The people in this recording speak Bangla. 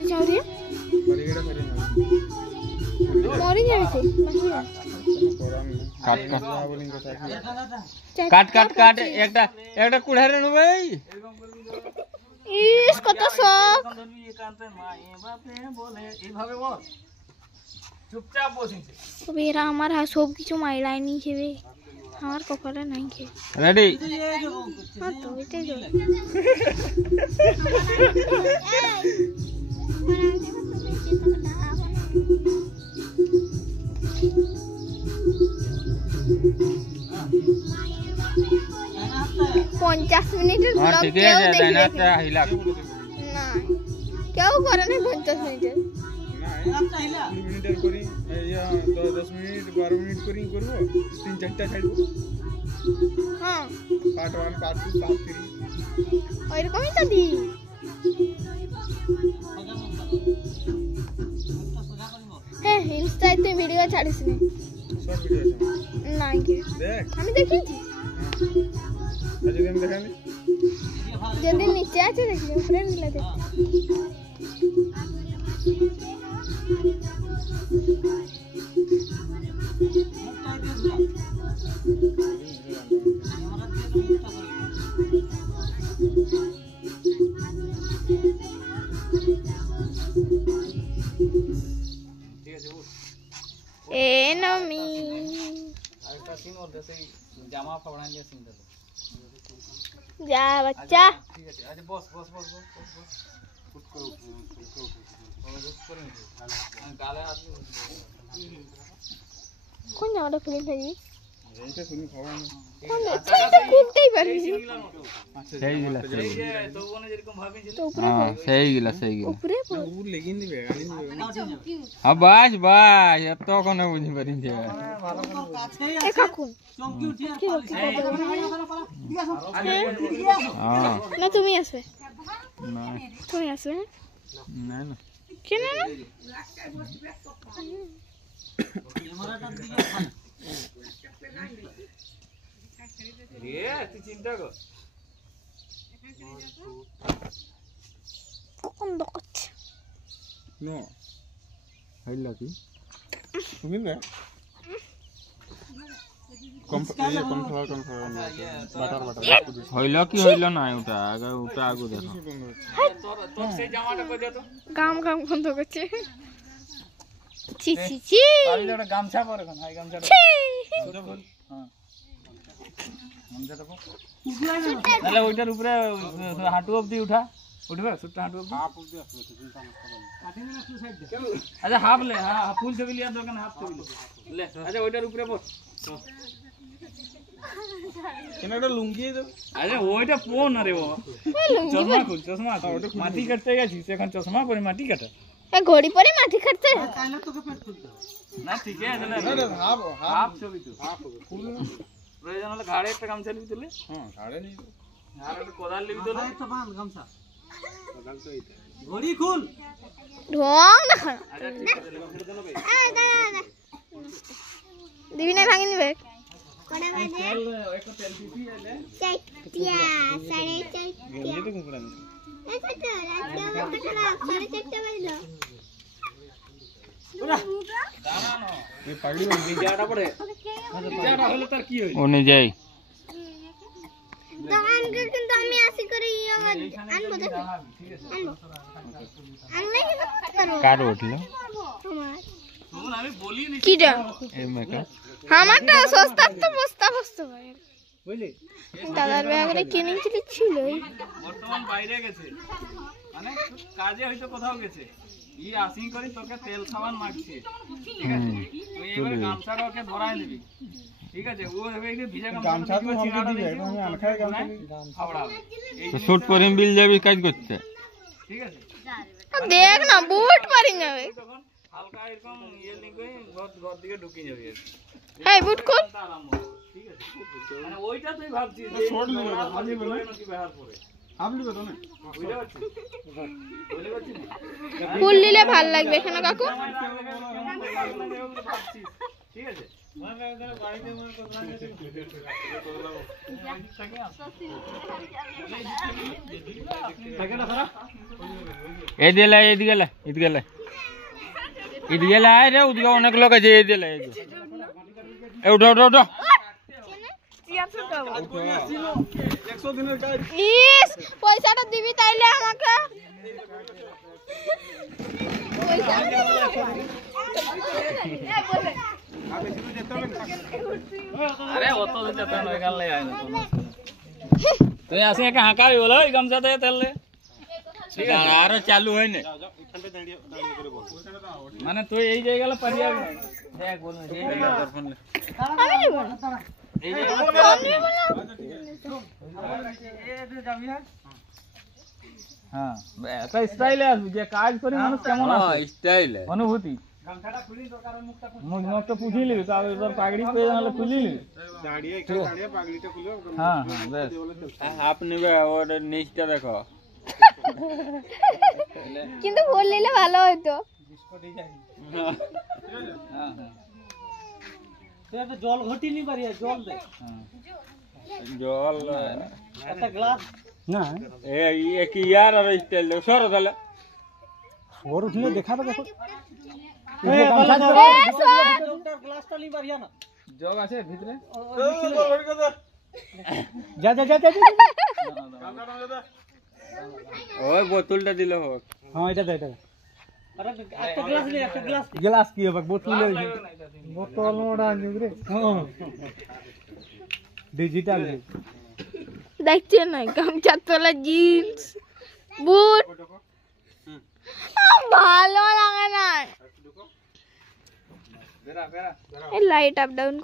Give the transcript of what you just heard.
चावरी मरी जाए काट काट काट एकटा एकटा कुढ़ारे नु भाई इस कत शौक चुपचाप বসিছে বেরা আমার সব কিছু মাইলাই নি খেবে আমার কপালে নাই খে রেডি হ্যাঁ তো এটাই তো পঞ্চাশ মিনিটের ব্লগ কেউ দেখবে না কেউ করে না 50 মিনিটের মিনিটের করি 10 মিনিট 12 মিনিট করি করব 3-4টা ছাড়ব হ্যাঁ পার্ট 1 পার্ট 2 পার্ট 3 ওইরকমই তো দি হ্যাঁ ইনস্টাতে ভিডিও ছাড়িস নি শর্ট ভিডিও আছে না কি দেখ আমি দেখিছি যদি আমি দেখানি যদি নিচে আছে দেখি উপরে নিলে দেখ ए नमी আরেকটা সিন ওর দেশে জামা ফাবড়া নিয়ে সিন দেব जा बच्चा ঠিক আছে আচ্ছা বস বস বস বস বস ফুট করো গালে হাত কোন জামাটা খুলে ফেলি এইটা শুনি খাওয়া না খুলতেই পারবি সেই গিলা সেই তো ওনে যেরকম ভাবিছিল তো উপরে হ্যাঁ সেই গিলা উপরে উড় লেগিন দিবে গালি দিবে হ্যাঁ বাস বাস এত কোন বুঝি পারিন যে এ কাকুন চমকি উঠি আর হ্যাঁ না তুমি আসবে না তুমি আসবে না না কেন না ক্যামেরাটার দিকে রে তুই চিন্তা কর কোন দকছ নো হইলা কি তুমি না কনফার্ম বাটার হইল কি হইল না ওটা আগে ওটা আগে দেখো তোর সেই জামাটা কই দে তো গাম গাম বন্ধ করছে ছি ছি ছি তাহলে একটা গামছা পরে কোন হাই গামছাটা ছি হ্যাঁ গামছাটা পর তাহলে ওইটার উপরে হাঁটু অবধি উঠা উঠবে সুটটা হাঁটু অবধি হাফ অবধি আসবে চিন্তা মত করো কাটিং না একটু সাইড দে আচ্ছা হাফ লে হ্যাঁ ফুল ছবি লিয়া দরকার হাফ ছবি লে আচ্ছা ওইটার উপরে বস কেন এটা লুঙ্গি দাও আরে ওইটা পো না রে বাবা চশমা খুল চশমা মাটি কাটতে গেছিস এখন চশমা পরে মাটি কাটা এ ঘড়ি পরে মাটি কাটতে চাইলে তোকে পেট খুলতে না ঠিক আছে না হাফ হাফ ছবি তো হাফ ফুল প্রয়োজন হলে ঘাড়ে একটা গামছা নিবি তুলে হ্যাঁ সাড়ে নেই আর একটা কোদাল নিবি তুলে একটা বাঁধ গামছা ঘড়ি খুল ঢং দেখো আচ্ছা ঠিক আছে ছেড়ে দেন ভাই দিবি না ভাঙি নিবে তেল একটা তেল পিসি এলে চারটিয়া 4:30 গেলে তো কুকুরা নেই আচ্ছা তো রাত 4:30 বাজলো দানা না এই পাগড়ি নিজাটা পড়ে নিজাটা হলে তার কি হইল ও নিজাই দোকান কিন্তু আমি আসি করে আনবো দেখো ঠিক আছে আনলে কি করব কার উঠলো আমার শুন আমি বলি নি কিটা এই মেকা আমারটা সস্তা তো বস্তা বস্তা ভাই বুঝলি দাদার ব্যাগরে কিনেছিল ছিলই বর্তমান বাইরে গেছে মানে কাজে হয়তো কোথাও গেছে ই আসিং করি তোকে তেল সাবান মাখছে ঠিক আছে তুই এবারে গামছাটা ওকে ধরাই নিবি ঠিক আছে ও হবে যে ভিজা গামছা তো হালকা দিবে আমি আনখাই গামছা খাবড়া এই তো শুট পরিম বিল যাবি কাজ করতে ঠিক আছে দেখ না বুট পারি যাবে তখন হালকা এরকম ইয়ে লিখে ঘর দিকে ঢুকে যাবে এই বুট খোল ঠিক আছে মানে ওইটা তুই ভাবছিস যে ছোট লিখে দাও, হাত দিবে না কি ব্যবহার করে হাফ লিবে তো না বুঝতে পারছিস বুঝতে পারছিস ফুল নিলে ভাল লাগবে এখানে কাকু ভাবছিস ঠিক আছে এদিকে লাই এদিকে লাই এদিকে লাই এদিকে লাই রে ওদিকে অনেক লোক আছে এদিকে লাই উঠো উঠো উঠো ইস পয়সাটা দিবি তাইলে আমাকে আরে অত যেতে নয় গাল লাই আইনো তুই আসি একা হাঁকাবি বলো এই গামছাতে তেললে ঠিক আছে আরো চালু হয় না মানে তুই এই জায়গালে পারি যাবি না দেখ বল না এই জায়গা তোর ফোন আমি নিব না এই জায়গা হ্যাঁ একটা স্টাইলে আসবি যে কাজ করি মানুষ কেমন আছে স্টাইল অনুভূতি মুখটা পুছিয়ে নিবি তাহলে তোর পাগড়ি পেয়ে নাহলে খুলি নিবি হ্যাঁ হ্যাঁ বেশ আপনি ওর নিচটা দেখো কিন্তু বল নিলে ভালো হতো হ্যাঁ হ্যাঁ তুই একটা জল ঘটি নি পারিয়া জল দে জল একটা গ্লাস না এক ইয়ার আর স্টাইল সর তাহলে ওর উঠলে দেখাবে দেখো গ্লাসটা নি পারিয়া না জগ আছে ভিতরে যা যা যা যা ওই বোতলটা দিলে হোক হ্যাঁ এটা দে এটা আরে একটা গ্লাস নে একটা গ্লাস গ্লাস কি হবে বোতল বোতল মোড়া নিবরে হ্যাঁ ডিজিটাল দেখছেন না গামছা তোলা জিন্স বুট ভালো লাগে না বেরা বেরা এই লাইট আপ ডাউন